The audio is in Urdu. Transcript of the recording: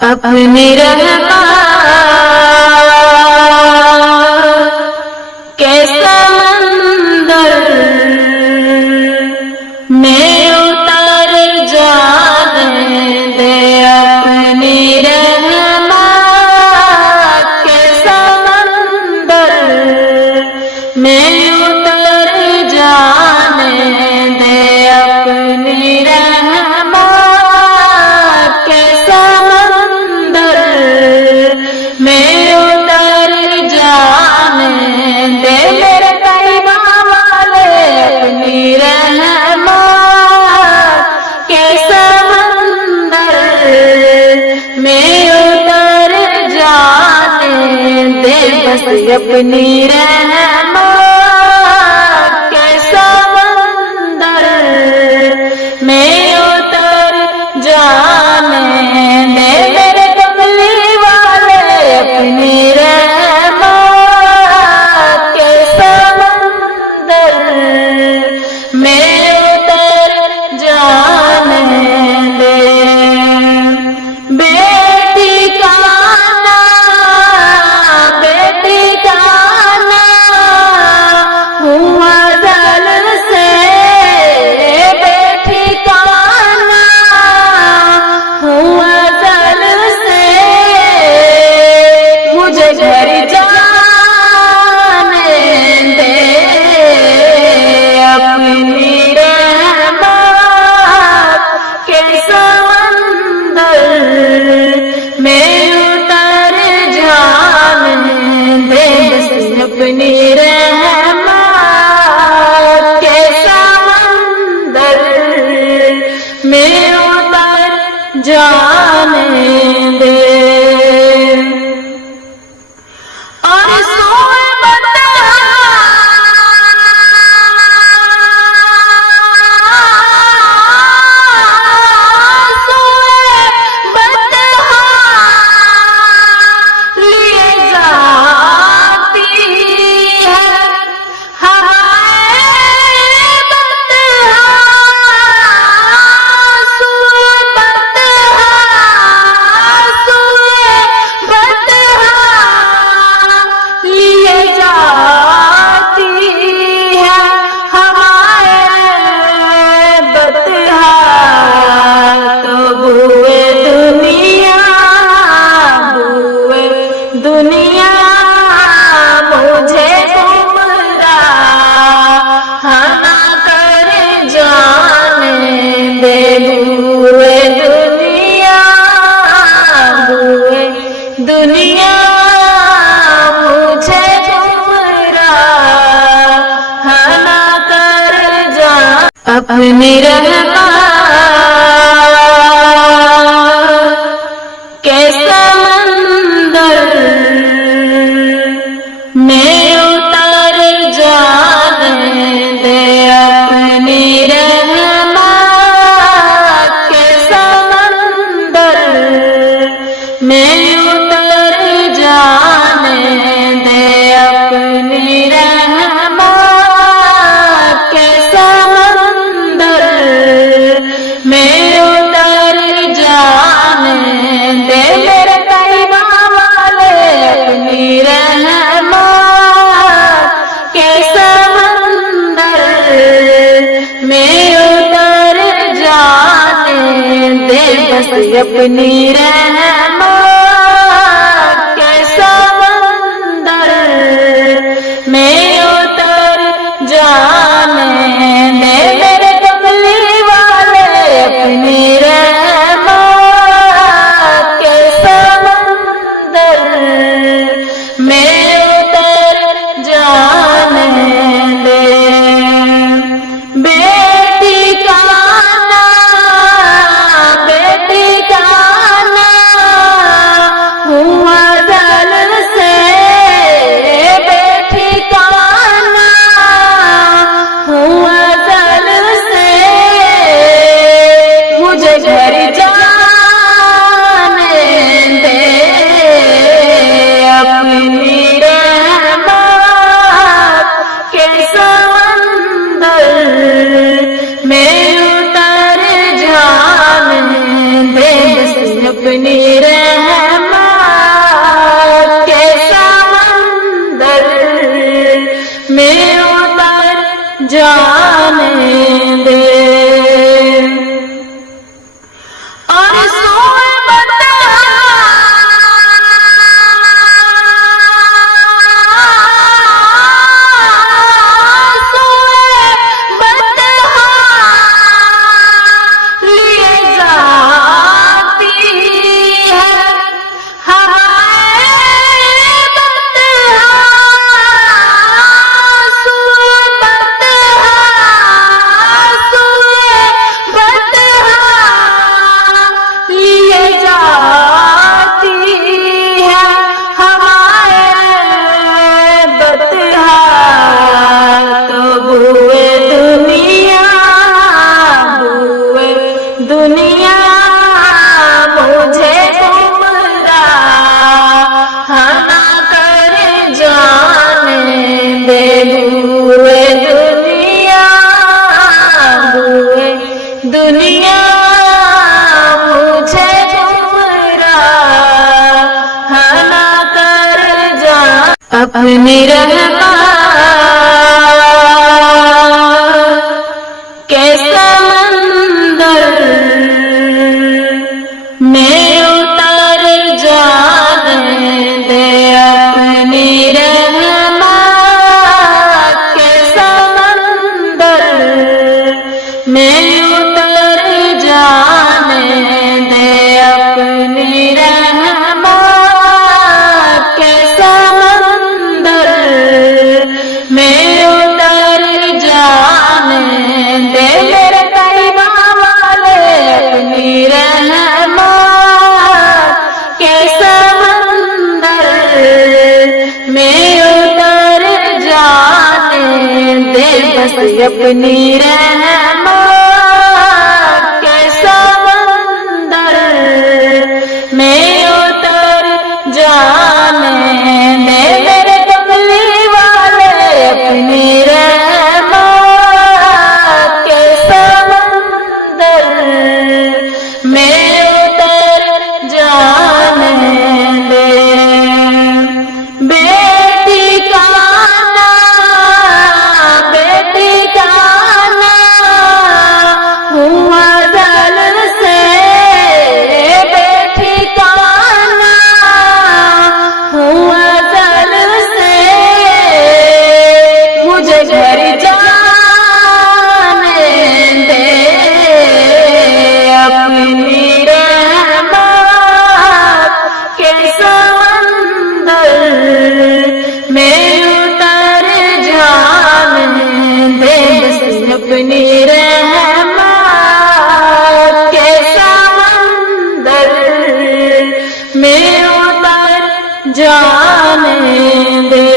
اپنی رحمت کے سمندر میں اتر جانے دے، اپنی رحمت کے سمندر میں اتر جانے دے، اپنی رحمت کے سمندر میں اتر جانے دے، میرے طیبہ والے اپنی رحمت کے سمندر میں اتر جانے دے، بس اپنی رحمت کے سمندر میں اتر جانے دے، میرے کملی والے اپنی رحمت کے سمندر میں اتر جانے دے، بیٹی کا ہوا دل سے، بیٹی کا ہوا دل سے، مجھے گھر جانے دے، اپنی رحمت کے سمندر میں اتر جانے دے، بس اپنی رحمت کے سمندر میں اتر جانے دے، اور سوئے لیے جاتی ہے، لیے جاتی ہے ہمارے بطحا، تو بوئے دنیا مجھے گمراہ نہ کر جانے دے، بوئے دنیا مجھے گمراہ نہ کر جانے، اپنی رحمت کے سمندر میں اتر جانے دے، اپنی رحمت کے سمندر میں اتر جانے دے، اپنی رحمت کے سمندر میں اتر جانے دے، میرے طیبہ والے اپنی رحمت کے سمندر میں اتر جانے دے، بس اپنی رحمت کے سمندر میں اتر جانے دے، میرے کملی والے اپنی رحمت کے سمندر میں اتر جانے دے، بیٹی کا اپنی رحمت کے سمندر میں اتر جانے دے، اپنی رحمت کے سمندر میں اتر جانے دے، اپنی رحمت کے سمندر میں اتر جانے دے، میرے طیبہ والے اپنی رحمت کے سمندر میں اتر جانے دے، بس اپنی رحمت کے سمندر میں اتر جانے دے، میرے کملی والے اپنی رحمت کے سمندر میں اتر جانے دے۔ بیٹی کا نا ہوا ازل سے، بیٹی کا نا ہوا ازل سے، مجھے گھر جانے دے، اپنی رحمت کے سمندر میں اتر جانے دے، بس اپنی رحمت کے سمندر میں اتر جانے دے۔